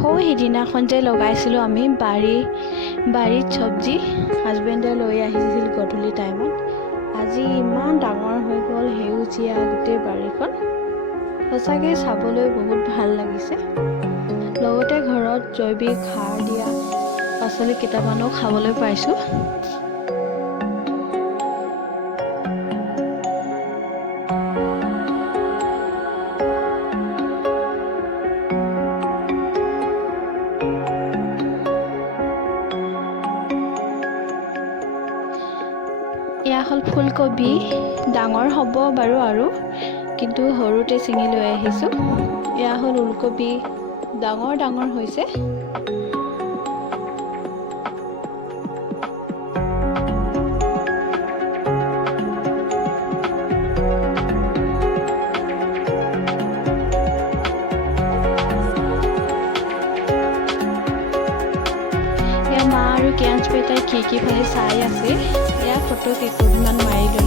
সিদিনাখন যে লগাইছিলোঁ আমি বাৰীত চব্জি হাজবেণ্ডে লৈ আহিছিল গধূলি টাইমত। আজি ইমান ডাঙৰ হৈ গ'ল, সেউজীয়া গোটেই বাৰীখন। সঁচাকৈ চাবলৈ বহুত ভাল লাগিছে। লগতে ঘৰত জৈৱিক সাৰ দিয়া পাচলি কেইটামানো খাবলৈ পাইছোঁ। এয়া হ'ল ফুলকবি, ডাঙৰ হ'ব বাৰু আৰু, কিন্তু সৰুতে ছিঙি লৈ আহিছোঁ। এয়া হ'ল ওলকবি, ডাঙৰ হৈছে। এয়া মা আৰু কেঞ্চ বেটাই খিৰিকী ফালে চাই আছে। এয়া ফটো কেইখনমান মাৰি লৈ